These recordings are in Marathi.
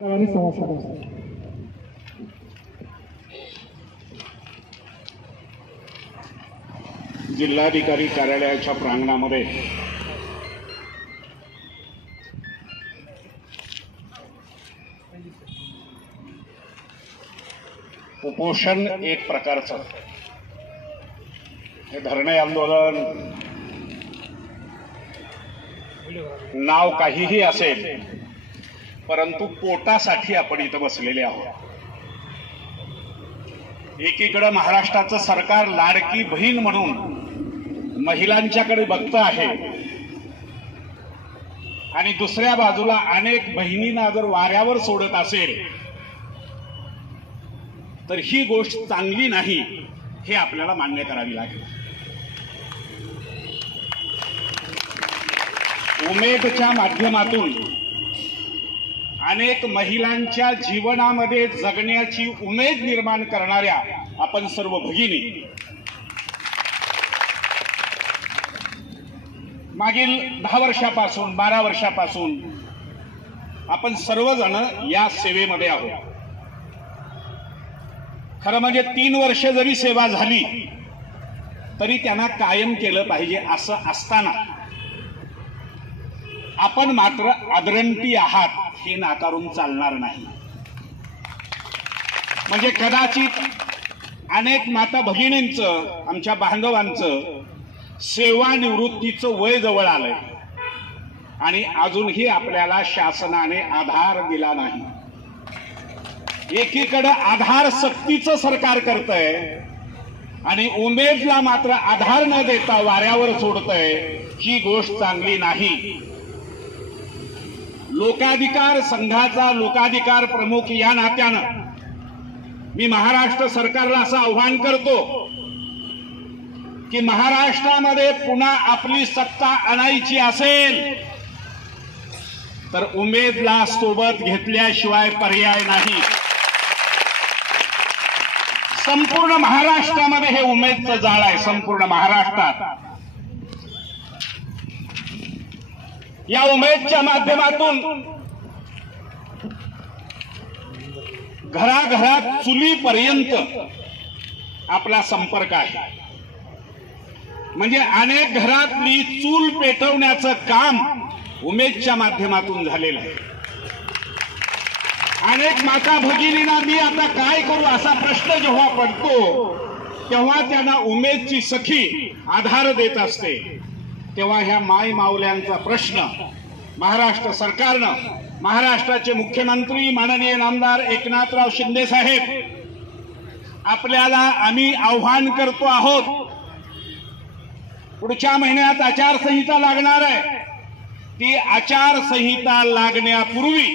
आणि सभासद जिल्हाधिकारी कार्यालयाच्या प्रांगणामध्ये उपोषण एक प्रकारचं हे धरणे आंदोलन नाव काहीही असेल, परंतु पोटासाठी आपण इथं बसलेले आहोत। एकीकडे महाराष्ट्राचं सरकार लाडकी बहीण म्हणून महिलांच्याकडे बघतं आहे आणि दुसऱ्या बाजूला अनेक बहिणींना जर वाऱ्यावर सोडत असेल तर ही गोष्ट चांगली नाही, हे आपल्याला मान्य करावी लागेल। उमेदच्या माध्यमातून अनेक महिलांच्या जीवनामध्ये जगण्याची उमेद निर्माण करणाऱ्या आपण सर्व भगिनी मागील 10 वर्षापासून 12 वर्षापासून आपण सर्वजण या सेवेमध्ये आहोत। खरं म्हणजे 3 वर्ष जरी सेवा झाली तरी त्यांना कायम केलं पाहिजे असं असताना आपण मात्र आदरणीय आहात हे नाकारून चालणार नाही। म्हणजे कदाचित अनेक माता भगिनींचं आमच्या बांधवांचं सेवानिवृत्तीचं वय जवळ आलंय आणि अजूनही आपल्याला शासनाने आधार दिला नाही। एकीकडे आधार सक्तीचं सरकार करतंय आणि उमेदला मात्र आधार न देता वाऱ्यावर सोडतंय, ही गोष्ट चांगली नाही। लोकाधिकार संघाचा लोकाधिकार प्रमुख या नात्यानं मी महाराष्ट्र सरकारला असं आव्हान करतो की महाराष्ट्रामध्ये पुन्हा आपली सत्ता आणायची असेल तर उमेदला सोबत घेतल्याशिवाय पर्याय नाही। संपूर्ण महाराष्ट्रामध्ये हे उमेदचं जाळ आहे। संपूर्ण महाराष्ट्रात या उमेदच्या माध्यमातून घराघरात चुलीपर्यंत आपला संपर्क आहे। म्हणजे अनेक घरातली चूल पेटवण्याचं काम उमेदच्या माध्यमातून झालेलं आहे। अनेक माता भगिनींना मी आता काय करू असा प्रश्न जेव्हा पडतो तेव्हा त्यांना उमेदची सखी आधार देत असते। तेव्हा ह्या माय माऊल्यांचा प्रश्न महाराष्ट्र सरकारनं, महाराष्ट्राचे मुख्यमंत्री माननीय नामदार एकनाथराव शिंदे साहेब आपल्याला आम्ही आव्हान करतो आहोत। पुढच्या महिन्यात आचारसंहिता लागणार आहे। ती आचारसंहिता लागण्यापूर्वी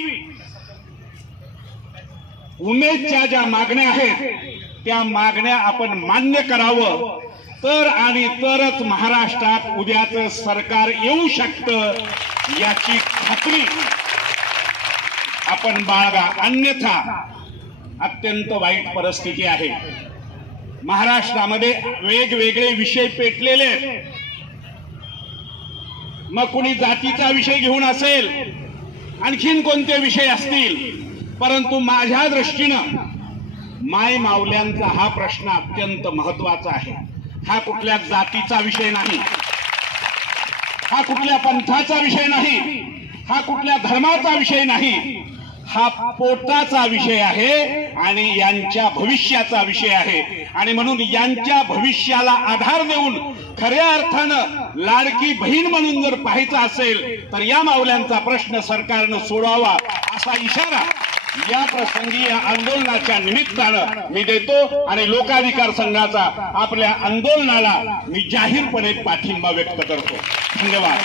उमेदच्या ज्या मागण्या आहेत त्या मागण्या आपण मान्य करावं, तर आणि तरच महाराष्ट्रात उद्याचं सरकार येऊ शकतं याची खात्री आपण बाळगा। अन्यथा अत्यंत वाईट परिस्थिती आहे। महाराष्ट्रामध्ये वेगवेगळे विषय पेटलेले आहेत। मग कुणी जातीचा विषय घेऊन असेल, आणखीन कोणते विषय असतील, परंतु माझ्या दृष्टीनं माय माऊल्यांचा हा प्रश्न अत्यंत महत्वाचा आहे। हा कुठल्या जातीचा विषय नाही, हा कुठल्या पंथाचा विषय नाही, हा कुठल्या धर्माचा विषय नाही, हा पोटाचा विषय आहे आणि यांच्या भविष्याचा विषय आहे। आणि म्हणून यांच्या भविष्याला आधार देऊन खऱ्या अर्थानं लाडकी बहीण म्हणून जर पाहायचं असेल तर या माऊल्यांचा प्रश्न सरकारनं सोडवावा असा इशारा या प्रसंगी या आंदोलनाच्या निमित्तानं मी देतो आणि लोकाधिकार संघाचा आपल्या आंदोलनाला मी जाहीरपणे पाठिंबा व्यक्त करतो। धन्यवाद।